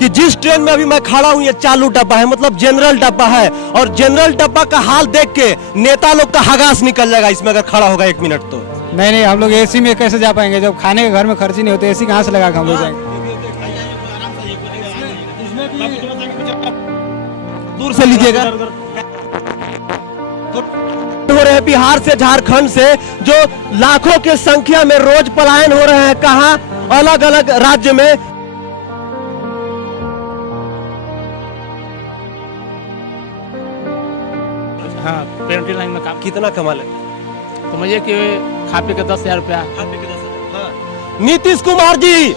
कि जिस ट्रेन में अभी मैं खड़ा हूँ ये चालू डब्बा है, मतलब जनरल डब्बा है, और जनरल डब्बा का हाल देख के नेता लोग का हगास निकल जाएगा इसमें अगर खड़ा होगा 1 मिनट तो। नहीं, हम लोग एसी में कैसे जा पाएंगे जब खाने के घर में खर्च ही नहीं होते, एसी कहाँ से लगा के हम लोग जाएंगे। दूर से लीजिएगा। हो रहे हैं बिहार से, झारखंड से, जो लाखों के संख्या में रोज पलायन हो रहे हैं, कहां, अलग अलग राज्य में। हाँ, पेरेंटल लाइन में काम। कितना कमा ले तो मुझे कि खा पी के 10,000 रुपया। नीतीश कुमार जी,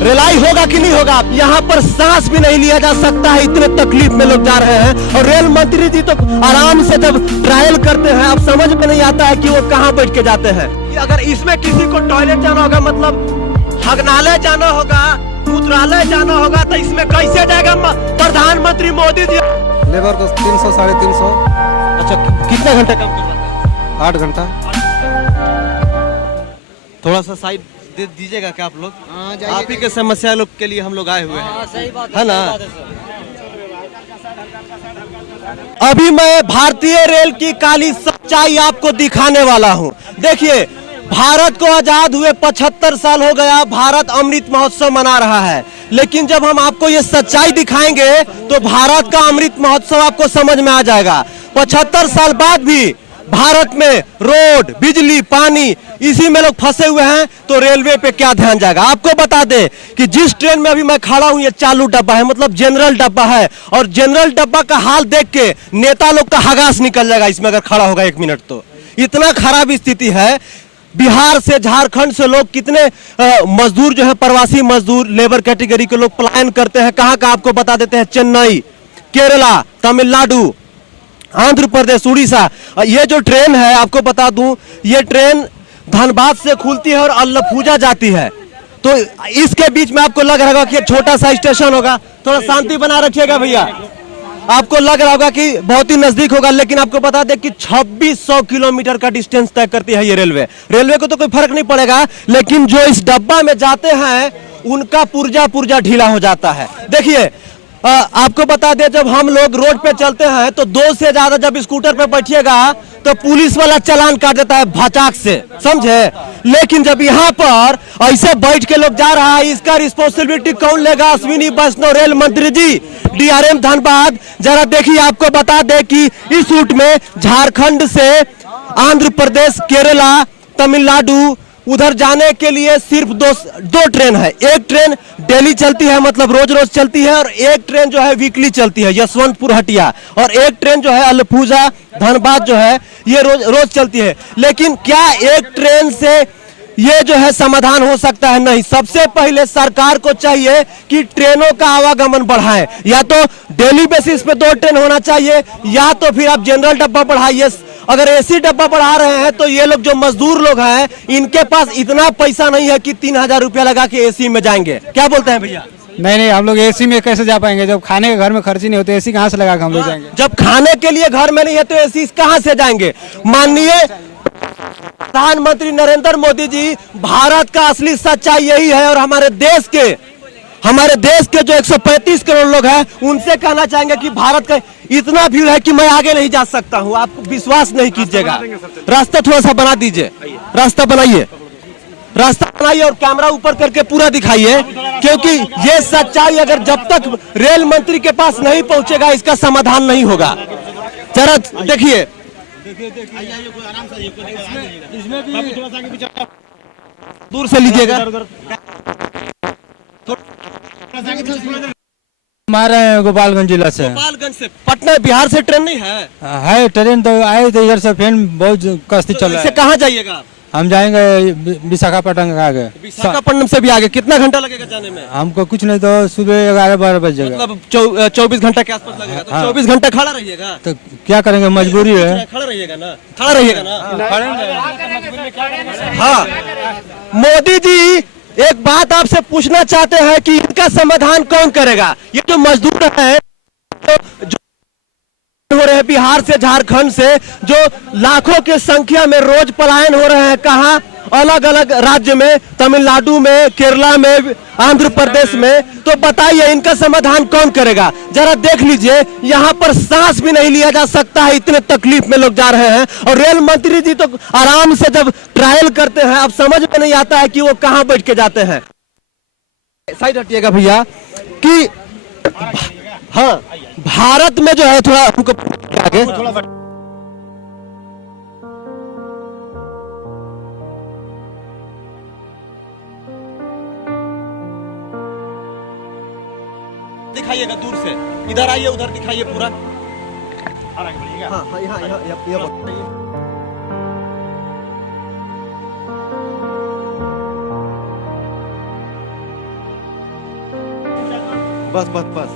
रिलाई होगा कि नहीं होगा? यहाँ पर सांस भी नहीं लिया जा सकता है, इतने तकलीफ में लोग जा रहे हैं। और रेल मंत्री जी तो आराम से जब ट्रायल करते हैं, अब समझ में नहीं आता है कि वो कहाँ बैठ के जाते हैं। अगर इसमें किसी को टॉयलेट जाना होगा, मतलब हगनालय जाना होगा, मूत्रालय जाना होगा, तो इसमें कैसे जाएगा प्रधानमंत्री मोदी जी? लेबर को 300 350। अच्छा, कितना घंटा काम कर रहा है? 8 घंटा। थोड़ा सा साइड दे दीजिएगा क्या आप लोग? आप ही के समस्या लोग के लिए हम लोग आए हुए हैं, सही बात है ना? अभी मैं भारतीय रेल की काली सच्चाई आपको दिखाने वाला हूं। देखिए, भारत को आजाद हुए 75 साल हो गया, भारत अमृत महोत्सव मना रहा है, लेकिन जब हम आपको ये सच्चाई दिखाएंगे तो भारत का अमृत महोत्सव आपको समझ में आ जाएगा। 75 साल बाद भी भारत में रोड, बिजली, पानी, इसी में लोग फंसे हुए हैं, तो रेलवे पे क्या ध्यान जाएगा? आपको बता दे कि जिस ट्रेन में अभी मैं खड़ा हूं ये चालू डब्बा है, मतलब जनरल डब्बा है, और जनरल डब्बा का हाल देख के नेता लोग का हगास निकल जाएगा इसमें अगर खड़ा होगा 1 मिनट तो। इतना खराब स्थिति है। बिहार से, झारखंड से लोग कितने मजदूर जो है, प्रवासी मजदूर, लेबर कैटेगरी के लोग पलायन करते हैं। कहाँ का आपको बता देते हैं, चेन्नई, केरला, तमिलनाडु, आंध्र प्रदेश, उड़ीसा। ये जो ट्रेन है आपको बता दूं, ये ट्रेन धनबाद से खुलती है और अल्लफूजा जाती है, तो इसके बीच में आपको लग रहा होगा कि छोटा सा स्टेशन होगा। थोड़ा शांति बना रखिएगा भैया। आपको लग रहा होगा कि बहुत ही नजदीक होगा, लेकिन आपको बता दें कि 2600 किलोमीटर का डिस्टेंस तय करती है ये रेलवे। रेलवे को तो कोई फर्क नहीं पड़ेगा, लेकिन जो इस डब्बा में जाते हैं उनका पुर्जा ढीला हो जाता है। देखिए, आपको बता दें, जब हम लोग रोड पे चलते हैं तो 2 से ज्यादा जब स्कूटर पे बैठिएगा तो पुलिस वाला चालान काट देता है भचाक से, समझे? लेकिन जब यहाँ पर ऐसे बैठ के लोग जा रहा है, इसका रिस्पॉन्सिबिलिटी कौन लेगा? अश्विनी वैष्णव, रेल मंत्री जी, डीआरएम धनबाद। जरा देखिए, आपको बता दें कि इस रूट में झारखंड से आंध्र प्रदेश, केरला, तमिलनाडु, उधर जाने के लिए सिर्फ दो ट्रेन है। एक ट्रेन डेली चलती है, मतलब रोज रोज चलती है, और एक ट्रेन जो है वीकली चलती है, यशवंतपुर हटिया, और एक ट्रेन जो है अल्लफूजा धनबाद जो है ये रोज चलती है। लेकिन क्या एक ट्रेन से ये जो है समाधान हो सकता है? नहीं। सबसे पहले सरकार को चाहिए कि ट्रेनों का आवागमन बढ़ाएं, या तो डेली बेसिस पे 2 ट्रेन होना चाहिए, या तो फिर आप जनरल डब्बा बढ़ाइए। अगर एसी डब्बा बढ़ा रहे हैं तो ये लोग जो मजदूर लोग हैं, इनके पास इतना पैसा नहीं है कि 3000 रुपया लगा के एसी में जाएंगे। क्या बोलते हैं भैया? नहीं, हम लोग एसी में कैसे जा पाएंगे जब खाने के घर में खर्च ही नहीं होते, एसी कहाँ से लगा के हम लोग जाएंगे। जब खाने के लिए घर में नहीं है तो एसी कहाँ से जाएंगे? माननीय प्रधानमंत्री नरेंद्र मोदी जी, भारत का असली सच्चाई यही है, और हमारे देश के जो 135 करोड़ लोग हैं उनसे कहना चाहेंगे कि भारत का इतना भीड़ है कि मैं आगे नहीं जा सकता हूं। आप विश्वास नहीं कीजिएगा। रास्ता थोड़ा सा बना दीजिए, रास्ता बनाइए और कैमरा ऊपर करके पूरा दिखाइए, क्योंकि ये सच्चाई अगर जब तक रेल मंत्री के पास नहीं पहुंचेगा इसका समाधान नहीं होगा। जरा देखिए, दूर से लीजिएगा। हमारे गोपालगंज जिला से। गोपालगंज से पटना, बिहार से ट्रेन नहीं है? है ट्रेन तो आए थे इधर से, फिर बहुत कस्ती चल रहा है। कहाँ जाइएगा? हम जाएंगे विशाखापट्टनम के आगे। विशाखापट्टनम से भी आगे कितना घंटा लगेगा जाने में? हमको कुछ नहीं तो सुबह 11-12 बजे, मतलब 24 घंटा के आसपास लगेगा। तो 24 घंटा खड़ा रहिएगा तो क्या करेंगे, मजबूरी है। खड़ा रहिएगा ना, खड़ा रहिएगा ना। हाँ, मोदी जी एक बात आपसे पूछना चाहते हैं कि इनका समाधान कौन करेगा? ये जो मजदूर है जो हो रहे हैं बिहार से, झारखंड से, जो लाखों की संख्या में रोज पलायन हो रहे हैं, कहां, अलग अलग राज्य में, तमिलनाडु में, केरला में, आंध्र प्रदेश में, तो बताइए इनका समाधान कौन करेगा? जरा देख लीजिए, यहाँ पर सांस भी नहीं लिया जा सकता है, इतने तकलीफ में लोग जा रहे हैं। और रेल मंत्री जी तो आराम से जब ट्रायल करते हैं, अब समझ में नहीं आता है कि वो कहाँ बैठ के जाते हैं। साइड हटिएगा भैया। कि हाँ, भारत में जो है थोड़ा हमको आगे दिखाइएगा दूर से, इधर आइए, उधर दिखाइए पूरा। हाँ हाँ, यहाँ बस बस बस,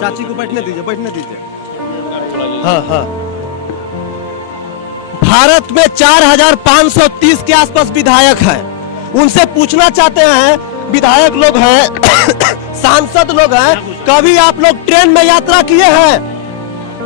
चाची को बैठने दीजिए, बैठने दीजिए। हाँ हाँ, भारत में 4530 के आसपास विधायक हैं। उनसे पूछना चाहते हैं, विधायक लोग हैं सांसद लोग हैं, कभी आप लोग ट्रेन में यात्रा किए हैं?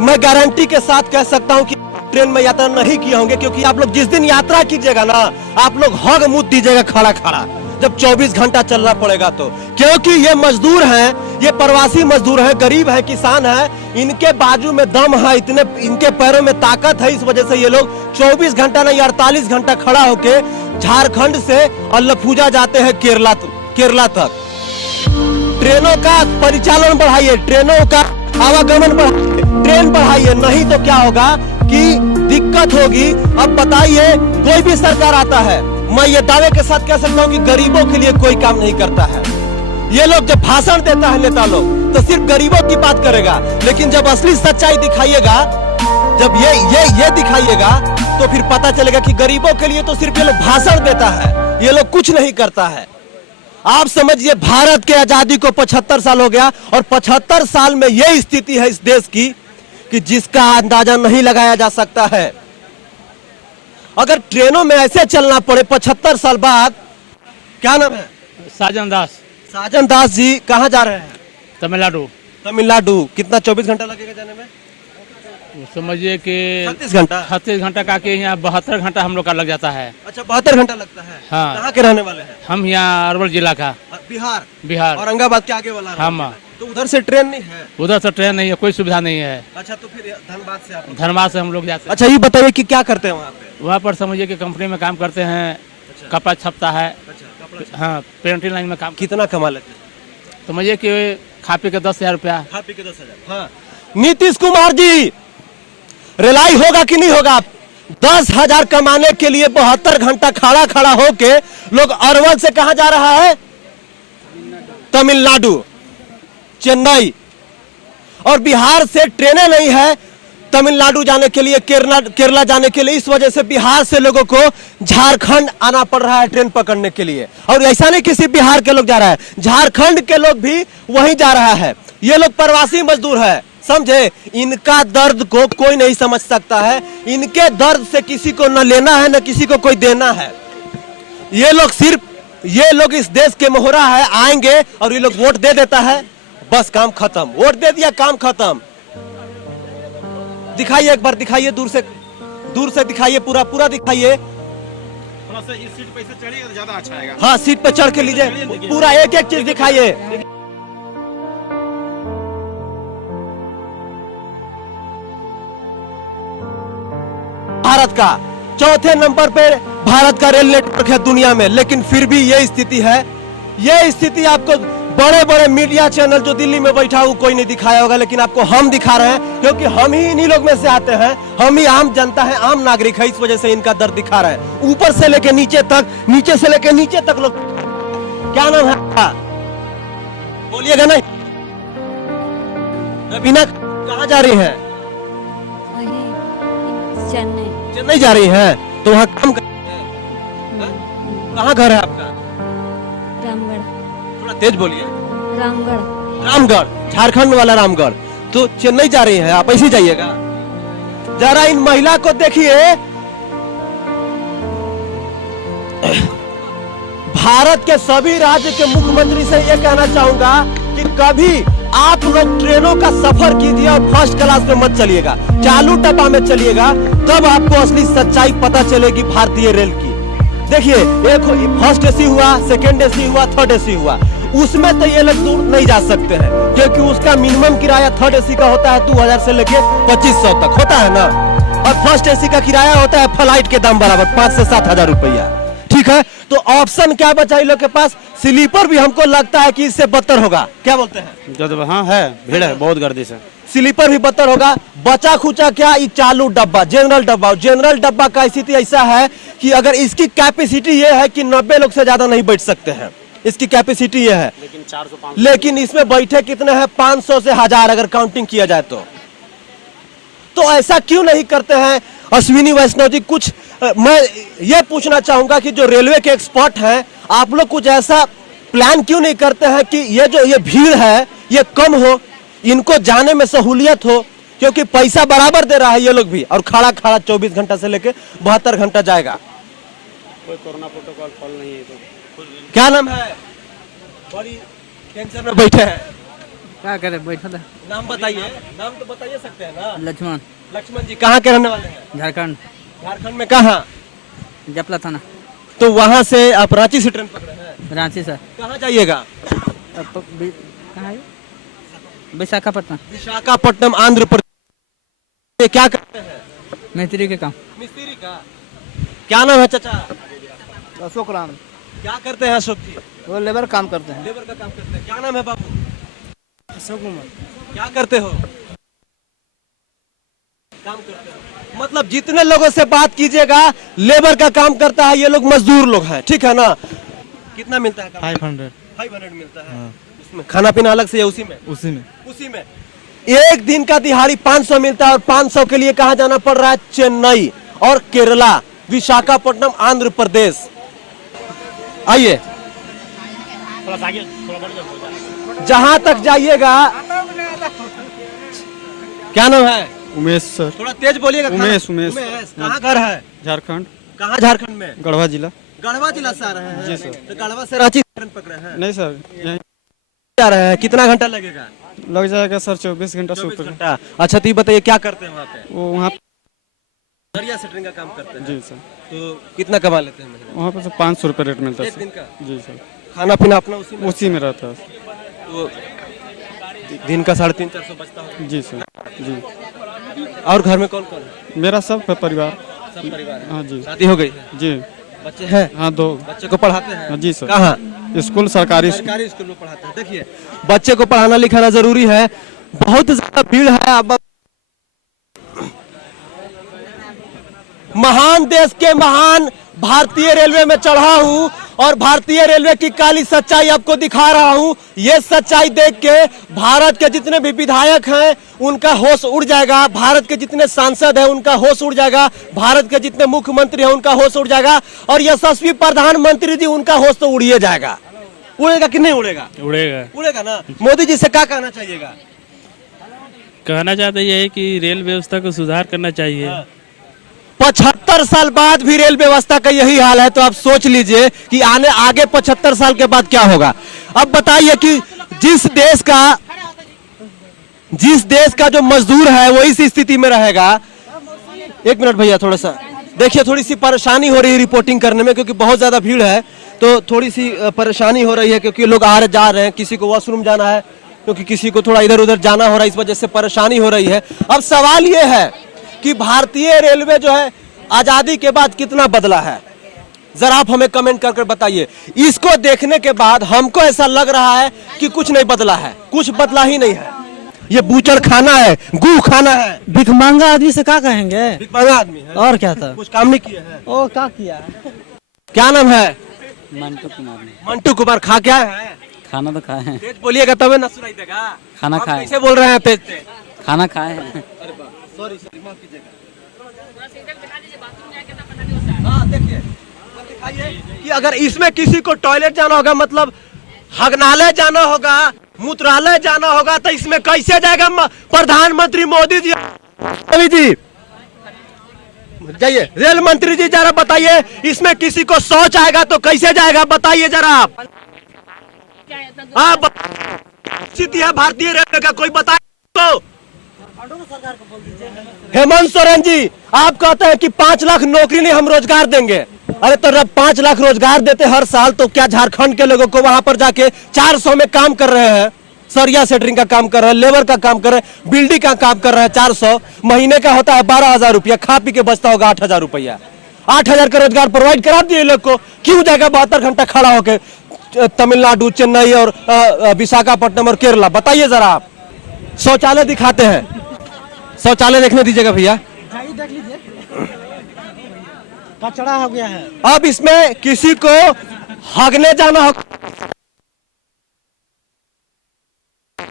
मैं गारंटी के साथ कह सकता हूं कि ट्रेन में यात्रा नहीं किए होंगे, क्योंकि आप लोग जिस दिन यात्रा कीजिएगा ना, आप लोग हग मुंह दीजिएगा खड़ा खड़ा, जब 24 घंटा चलना पड़ेगा तो। क्योंकि ये मजदूर हैं, ये प्रवासी मजदूर हैं, गरीब है, किसान है, इनके बाजू में दम है, इतने इनके पैरों में ताकत है, इस वजह से ये लोग 24 घंटा नहीं 48 घंटा खड़ा होके झारखंड से अल्लफूजा जाते हैं केरला तक। ट्रेनों का परिचालन बढ़ाइए, ट्रेनों का आवागमन बढ़ाइए, ट्रेन बढ़ाइए, नहीं तो क्या होगा कि दिक्कत होगी। अब बताइए, कोई भी सरकार आता है, मैं ये दावे के साथ कह सकता हूँ कि गरीबों के लिए कोई काम नहीं करता है। ये लोग जब भाषण देता है नेता लोग, तो सिर्फ गरीबों की बात करेगा, लेकिन जब असली सच्चाई दिखाइएगा, जब ये दिखाइएगा, तो फिर पता चलेगा कि गरीबों के लिए तो सिर्फ ये लोग भाषण देता है, ये लोग कुछ नहीं करता है। आप समझिए, भारत के आजादी को 75 साल हो गया, और 75 साल में यह स्थिति है इस देश की कि जिसका अंदाजा नहीं लगाया जा सकता है। अगर ट्रेनों में ऐसे चलना पड़े 75 साल बाद, क्या नाम है? साजन दास। साजन दास जी कहाँ जा रहे हैं? तमिलनाडु। तमिलनाडु। कितना 24 घंटा लगेगा जाने में? समझिए कि 36 घंटा। 36 घंटा का के यहाँ 72 घंटा हम लोग का लग जाता है। अच्छा, 72 घंटा लगता है। हाँ। कहाँ के रहने वाले हैं? हम यहाँ अरवल जिला का। बिहार औरंगाबाद के आगे वाला। हम तो उधर से ट्रेन नहीं है? उधर से ट्रेन नहीं है, कोई सुविधा नहीं है। अच्छा, तो फिर धनबाद से आप? धनबाद से हम लोग जाते हैं। अच्छा, ये बताइए कि क्या करते हैं वहाँ पे? वहाँ पर समझिए कि कंपनी में काम करते हैं, कपड़ा छपता है। हाँ, पेंटिंग लाइन में काम। कितना कमा लेते हैं? समझिए कि खा पी के 10,000 रुपया। खा पी के 10,000। हाँ। नीतीश कुमार जी, रिलाई होगा कि नहीं होगा? 10,000 कमाने के लिए 72 घंटा खड़ा होके लोग अरवल से कहा जा रहा है? तमिलनाडु, चेन्नई। और बिहार से ट्रेनें नहीं है तमिलनाडु जाने के लिए, केरला जाने के लिए। इस वजह से बिहार से लोगों को झारखंड आना पड़ रहा है ट्रेन पकड़ने के लिए। और ऐसा नहीं किसी बिहार के लोग जा रहा है, झारखंड के लोग भी वहीं जा रहा है। ये लोग प्रवासी मजदूर है, समझे? इनका दर्द को कोई नहीं समझ सकता है। इनके दर्द से किसी को न लेना है, न किसी को कोई देना है। ये लोग इस देश के मोहरा है, आएंगे और ये लोग वोट दे देता है, बस काम खत्म। वोट दे दिया, काम खत्म। दिखाइए एक बार, दिखाइए दूर से दिखाइए, पूरा दिखाइए। थोड़ा सा इस सीट पे से चढ़िएगा तो ज्यादा अच्छा आएगा। हाँ, सीट पे चढ़ के लीजिए, पूरा एक चीज दिखाइए। भारत का चौथे नंबर पे भारत का रेल नेटवर्क है दुनिया में, लेकिन फिर भी ये स्थिति है। ये स्थिति आपको बड़े मीडिया चैनल जो दिल्ली में बैठा हुआ कोई नहीं दिखाया होगा, लेकिन आपको हम दिखा रहे हैं, क्योंकि हम ही इन्हीं लोग में से आते हैं। हम ही आम जनता है, आम नागरिक है, इस वजह से इनका दर्द दिखा रहे हैं। ऊपर से लेके नीचे तक, नीचे से लेके नीचे तक लोग। क्या नाम है? बोलिएगा नहीं। रवीना कहाँ जा रही है? चेन्नई जा रही है। तो वहाँ काम करती है? कहाँ घर है आपका? रामगढ़। थोड़ा तेज बोलिए। रामगढ़, झारखंड वाला रामगढ़। तो चेन्नई जा रही है, आप ऐसे जाइएगा। जरा इन महिला को देखिए। भारत के सभी राज्य के मुख्यमंत्री से यह कहना चाहूंगा कि कभी आप लोग ट्रेनों का सफर कीजिए और फर्स्ट क्लास में मत चलिएगा, चालू डब्बा में चलिएगा, तब आपको असली सच्चाई पता चलेगी भारतीय रेल की। देखिए, एक फर्स्ट एसी हुआ, सेकंड एसी हुआ, थर्ड एसी हुआ। उसमें तो ये लोग दूर नहीं जा सकते हैं, क्योंकि उसका मिनिमम किराया थर्ड एसी का होता है 2000 से लेके 2500 तक होता है ना, और फर्स्ट एसी का किराया होता है फ्लाइट के दाम बराबर 5 से 7 हजार रुपया। ठीक है, तो ऑप्शन क्या बचा इन लोग के पास? स्लीपर भी हमको लगता है कि इससे बदतर होगा, क्या बोलते हैं? जो हाँ है, भीड़ है बहुत गर्दी से। स्लीपर भी बदतर होगा। बचा खुचा क्या, ये चालू डब्बा, जनरल डब्बा। जनरल डब्बा का स्थिति ऐसा है कि अगर इसकी कैपेसिटी ये है कि 90 लोग से ज्यादा नहीं बैठ सकते हैं, इसकी कैपेसिटी ये है, लेकिन 400-500 लेकिन इसमें बैठे कितने हैं? 500 से 1000 अगर काउंटिंग किया जाए तो ऐसा क्यों नहीं करते हैं अश्विनी वैष्णव जी? कुछ मैं ये पूछना चाहूंगा कि जो रेलवे के एक्सपर्ट हैं, आप लोग कुछ ऐसा प्लान क्यों नहीं करते हैं कि ये भीड़ है ये कम हो, इनको जाने में सहूलियत हो, क्योंकि पैसा बराबर दे रहा है ये लोग भी, और खड़ा 24 घंटा से लेके 72 घंटा जाएगा। कोई कोरोना प्रोटोकॉल फॉलो नहीं है तो। क्या नाम है? बड़ी टेंशन में बैठे हैं, क्या करे बैठा था। नाम बताइए, नाम तो बताइए सकते हैं ना? लक्ष्मण, लक्ष्मण जी कहाँ के रहने वाले हैं? झारखंड, झारखंड में कहाँ? जपला थाना, तो वहाँ से आप रांची से ट्रेन पकड़े हैं? रांची से। कहाँ जाइएगा? कहाँ है? विशाखापट्टनम। विशाखापट्टनम, आंध्र प्रदेश। ये क्या करते हैं? मिस्त्री के काम। मिस्त्री का। क्या नाम है चाचा? अशोक राम। क्या करते हैं अशोक जी? वो लेबर काम करते हैं। लेबर का काम करते हैं। क्या नाम है बाबू? अशोक कुमार। क्या करते हो? काम करते हो। मतलब जितने लोगों से बात कीजिएगा लेबर का काम करता है, ये लोग मजदूर लोग हैं, ठीक है ना? कितना मिलता है? 500 मिलता है। उसमें खाना पीना अलग से है? उसी में एक दिन का दिहाड़ी 500 मिलता है, और 500 के लिए कहाँ जाना पड़ रहा है? चेन्नई और केरला, विशाखापट्टनम, आंध्र प्रदेश। आइए, थोड़ा सा आगे, थोड़ा बढ़ जाओ। जहां तक जाइएगा। क्या नाम है? उमेश सर। थोड़ा तेज बोलिएगा। उमेश। कहाँ घर है? झारखंड। कहाँ झारखंड में? गढ़वा जिला। गढ़वा जिला से आ रहे हैं? जी सर। तो गढ़वा से रांची ट्रेन पकड़े हैं? नहीं सर, यहीं आ रहे हैं। कितना घंटा लगेगा? लग जाएगा सर 24 घंटा से 24 ऊपर। घंटा। अच्छा, तो ये बताइए क्या करते हैं वहाँ पे? वो वहाँ दरिया सेटरिंग का काम करते हैं? जी सर। तो कितना कमा लेते हैं महीने वहाँ पे सर 500 रुपये रेट मिलता है एक दिन का? सर। जी सर। खाना पीना अपना उसी में रहता है। तो दिन का 350-400 बचता होगा। जी सर। जी। और घर में कौन कौन है? मेरा सब परिवार। सब परिवार है? हाँ जी। शादी हो गई है? जी। बच्चे हैं? हाँ 2। बच्चे को पढ़ाते हैं? हाँ जी सर। कहाँ? स्कूल सरकारी सरकारी स्कूल में पढ़ाते हैं। देखिए, बच्चे को पढ़ाना लिखाना जरूरी है। बहुत ज्यादा भीड़ है। अब महान देश के महान भारतीय रेलवे में चढ़ा हूं, और भारतीय रेलवे की काली सच्चाई आपको दिखा रहा हूं। ये सच्चाई देख के भारत के जितने भी विधायक हैं उनका होश उड़ जाएगा, भारत के जितने सांसद हैं उनका होश उड़ जाएगा, भारत के जितने मुख्यमंत्री हैं उनका होश उड़ जाएगा, और यशस्वी प्रधानमंत्री जी उनका होश तो उड़िए जाएगा। उड़ेगा कि नहीं उड़ेगा? उड़ेगा ना। मोदी जी से क्या कहना चाहिएगा? कहना चाहते ये है कि रेल व्यवस्था को सुधार करना चाहिए। 75 साल बाद भी रेल व्यवस्था का यही हाल है, तो आप सोच लीजिए कि आगे 75 साल के बाद क्या होगा। अब बताइए कि जिस देश का जो मजदूर है वो इस स्थिति में रहेगा। एक मिनट भैया, थोड़ा सा देखिए, थोड़ी सी परेशानी हो रही है रिपोर्टिंग करने में, क्योंकि बहुत ज्यादा भीड़ है, तो थोड़ी सी परेशानी हो रही है, क्योंकि लोग आ रहे जा रहे हैं, किसी को वॉशरूम जाना है, क्योंकि किसी को थोड़ा इधर उधर जाना हो रहा है, इस वजह से परेशानी हो रही है। अब सवाल ये है कि भारतीय रेलवे जो है आजादी के बाद कितना बदला है, जरा आप हमें कमेंट करके बताइए। इसको देखने के बाद हमको ऐसा लग रहा है कि कुछ नहीं बदला है, कुछ बदला ही नहीं है। ये बूचड़ खाना है, गू खाना है। भिखमंगा आदमी से क्या कहेंगे? भिखमंगा आदमी है और क्या था? कुछ काम नहीं किए हैं। ओ क्या किया है? क्या नाम है? मंटू कुमार। मंटू कुमार। खा क्या है? खाना तो खाए हैं। तेज बोलिएगा तबे ना सुनाई देगा। खाना आप खाए। कैसे बोल रहे हैं तेज तेज? खाना खाए हैं। सॉरी माफ कीजिएगा। हाँ देखिए, दिखाइए कि अगर इसमें किसी को टॉयलेट जाना होगा, मतलब हगनालय जाना होगा, मूत्रालय जाना होगा, तो इसमें कैसे जाएगा प्रधानमंत्री मोदी जी? जी जाइए, रेल मंत्री जी जरा बताइए, इसमें किसी को शौच आएगा तो कैसे जाएगा? बताइए जरा आप। स्थिति है भारतीय रेलवे का, कोई बताए तो। हेमंत सोरेन जी, आप कहते हैं कि 5 लाख नौकरी नहीं, हम रोजगार देंगे। अरे तो जब 5 लाख रोजगार देते हर साल, तो क्या झारखंड के लोगों को वहां पर जाके 400 में काम कर रहे हैं, सरिया सेटरिंग का काम कर रहे हैं, लेबर का काम कर रहे हैं, बिल्डिंग का काम कर रहे हैं, 400 महीने का होता है 12,000 रुपया, खा पी के बचता होगा 8,000 रुपया। 8,000 का रोजगार प्रोवाइड करा दिए लोग को, क्यों जाएगा 72 घंटा खड़ा होकर तमिलनाडु, चेन्नई और विशाखापट्टनम और केरला? बताइए जरा आप। शौचालय दिखाते हैं, शौचालय देखने दीजिएगा भैया। देख लीजिए, कचरा हो गया है। अब इसमें किसी को हगने जाना हो,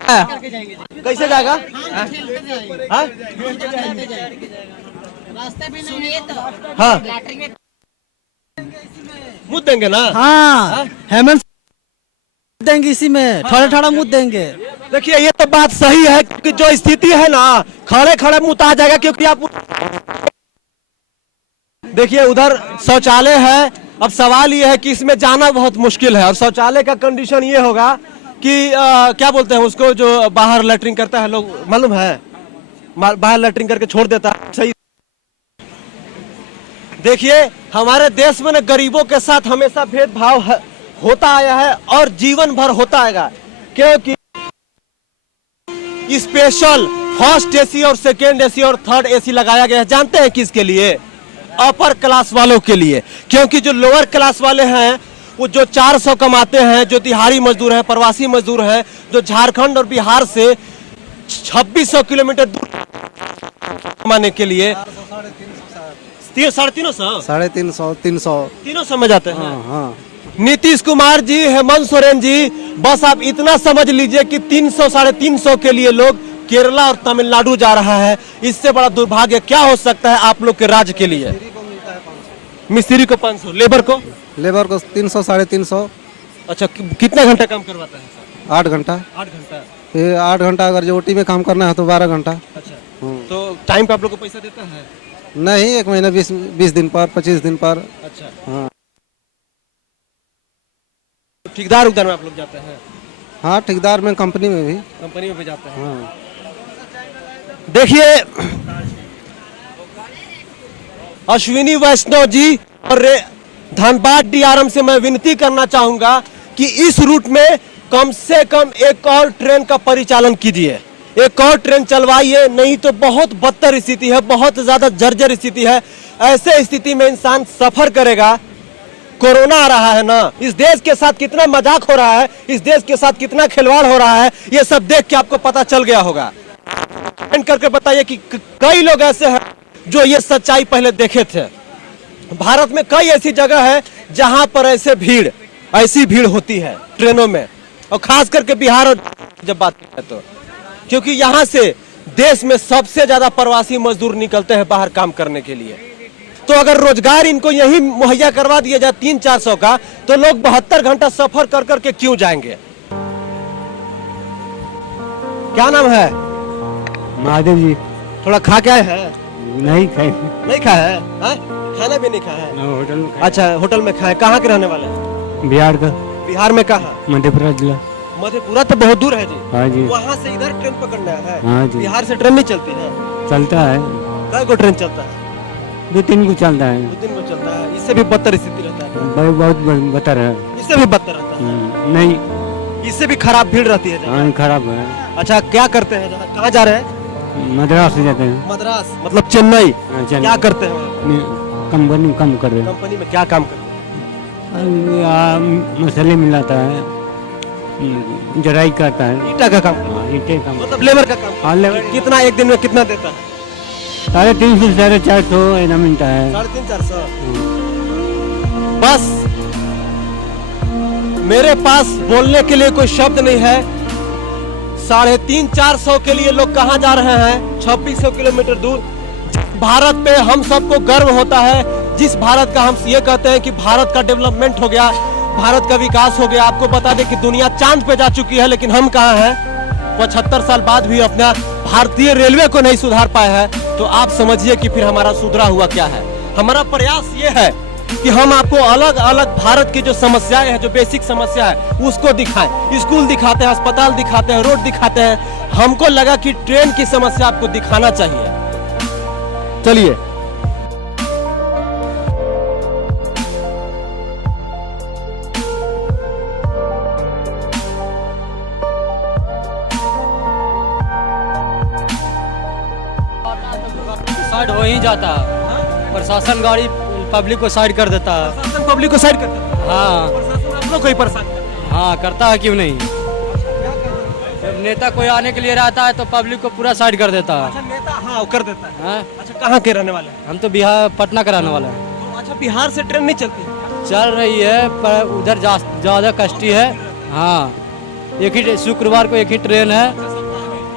कैसे जाएगा? हाँ? रास्ते भी नहीं है तो हाँ, मुँह देंगे ना? हाँ, हेमंत देंगे इसी में, थोड़ा मुँह देंगे। देखिए ये तो बात सही है कि जो स्थिति है ना, खड़े खड़े मुँह आ जाएगा, क्योंकि आप देखिए उधर शौचालय है। अब सवाल ये है कि इसमें जाना बहुत मुश्किल है, और शौचालय का कंडीशन ये होगा कि क्या बोलते हैं उसको, जो बाहर लैट्रिन करता है लोग, मालूम है, बाहर लैट्रिन करके छोड़ देता है। सही। देखिए हमारे देश में ना गरीबों के साथ हमेशा भेदभाव होता आया है और जीवन भर होता आएगा, क्योंकि स्पेशल फर्स्ट एसी और सेकेंड एसी और थर्ड एसी लगाया गया है। जानते हैं किसके लिए? अपर क्लास वालों के लिए, क्योंकि जो लोअर क्लास वाले हैं, वो जो 400 कमाते हैं, जो दिहाड़ी मजदूर हैं, प्रवासी मजदूर हैं, जो झारखंड और बिहार से 2600 किलोमीटर दूर कमाने के लिए 350, 300 में जाते हैं। नीतीश कुमार जी, हेमंत सोरेन जी, बस आप इतना समझ लीजिए कि 300 350 के लिए लोग केरला और तमिलनाडु जा रहा है। इससे बड़ा दुर्भाग्य क्या हो सकता है आप लोग के राज्य के लिए? मिस्त्री को 500, लेबर को 300 350। अच्छा, कितना घंटा काम करवाता है सर? 8 घंटा। 8 घंटा। फिर 8 घंटा अगर जो ओटी में काम करना है तो 12 घंटा। अच्छा, तो टाइम पे आप लोग को पैसा देता है? नहीं, 1 महीना 20 दिन पर, 25 दिन पर। अच्छा, हाँ। ठेकेदार उधर में आप लोग जाते हैं? हाँ, ठेकेदार में, कंपनी में भी जाते हैं। हाँ। देखिए अश्विनी वैष्णव जी और धनबाद डीआरएम से मैं विनती करना चाहूंगा कि इस रूट में कम से कम एक और ट्रेन का परिचालन कीजिए, एक और ट्रेन चलवाइए, नहीं तो बहुत बदतर स्थिति है, बहुत ज्यादा जर्जर स्थिति है। ऐसे स्थिति में इंसान सफर करेगा। कोरोना आ रहा है ना, इस देश के साथ कितना मजाक हो रहा है, इस देश के साथ कितना खिलवाड़ हो रहा है, ये सब देख के आपको पता चल गया होगा। कमेंट करके बताइए कि कई लोग ऐसे हैं जो ये सच्चाई पहले देखे थे। भारत में कई ऐसी जगह है जहां पर ऐसी भीड़ होती है ट्रेनों में, और खास करके बिहार और जब बात है तो, क्योंकि यहाँ से देश में सबसे ज्यादा प्रवासी मजदूर निकलते हैं बाहर काम करने के लिए। तो अगर रोजगार इनको यही मुहैया करवा दिया जाए 300-400 का, तो लोग 72 घंटा सफर कर करके क्यों जाएंगे? क्या नाम है? महादेव जी। थोड़ा खा के आए हैं? नहीं खाए। नहीं खाया है? हाँ? खाना भी नहीं खाया है? होटल में। अच्छा, होटल में खाए। कहाँ के रहने वाले हैं? बिहार का। बिहार में कहाँ? मधेपुरा जिला। मधेपुरा तो बहुत दूर है जी। हाँ जी। वहाँ से इधर ट्रेन पकड़ना है? हाँ जी। बिहार से ट्रेन नहीं चलती है? चलता है। कई को ट्रेन चलता है? 2-3 को चलता है। 2-3 को चलता है। इससे भी बदतर स्थिति रहता है? बहुत बदतर है। इससे भी बदतर रहता है? नहीं, इससे भी खराब भीड़ रहती है? हाँ, खराब है। अच्छा, क्या करते हैं? कहाँ जा रहे हैं? मद्रास से जाते हैं। मद्रास मतलब चेन्नई? क्या करते हैं? कंपनी काम कर रहे हैं। कंपनी में क्या काम करते हैं? मसाले मिलाता है, जराई करता है, ईटा का काम, ईटे का, मतलब लेबर का काम। हाँ, लेबर। कितना एक दिन में कितना देता है? 350 450 ऐसा मिलता है। 350-400। बस मेरे पास बोलने के लिए कोई शब्द नहीं है। 350-400 के लिए लोग कहाँ जा रहे हैं? 2600 किलोमीटर दूर। भारत पे हम सबको गर्व होता है, जिस भारत का हम ये कहते हैं कि भारत का डेवलपमेंट हो गया, भारत का विकास हो गया। आपको बता दें कि दुनिया चांद पे जा चुकी है, लेकिन हम कहाँ हैं? 75 साल बाद भी अपना भारतीय रेलवे को नहीं सुधार पाए हैं। तो आप समझिए कि फिर हमारा सुधरा हुआ क्या है। हमारा प्रयास ये है कि हम आपको अलग अलग भारत की जो समस्याएं हैं, जो बेसिक समस्या है, उसको दिखाएं। स्कूल दिखाते हैं, अस्पताल दिखाते हैं, रोड दिखाते हैं। हमको लगा कि ट्रेन की समस्या आपको दिखाना चाहिए। चलिए साइड हो ही जाता है। प्रशासन गाड़ी पब्लिक को साइड कर देता है। प्रशासन पब्लिक को साइड करता है, हाँ प्रशासन आप लोग को ही परेशान करता है। हाँ करता है, क्यों नहीं। जब नेता कोई आने के लिए रहता है तो पब्लिक को पूरा साइड कर देता है। अच्छा नेता हाँ वो कर देता है। हाँ? अच्छा कहाँ के रहने वाले हैं? हम तो बिहार पटना का रहने वाला है। अच्छा बिहार से ट्रेन नहीं चलती? चल रही है पर उधर ज़्यादा कष्टी है। हाँ एक ही शुक्रवार को एक ही ट्रेन है।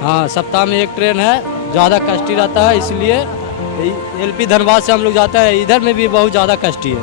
हाँ सप्ताह में एक ट्रेन है, ज़्यादा कष्टी रहता है, इसलिए एलपी धनबाद से हम लोग जाते हैं। इधर में भी बहुत ज़्यादा कष्टी है।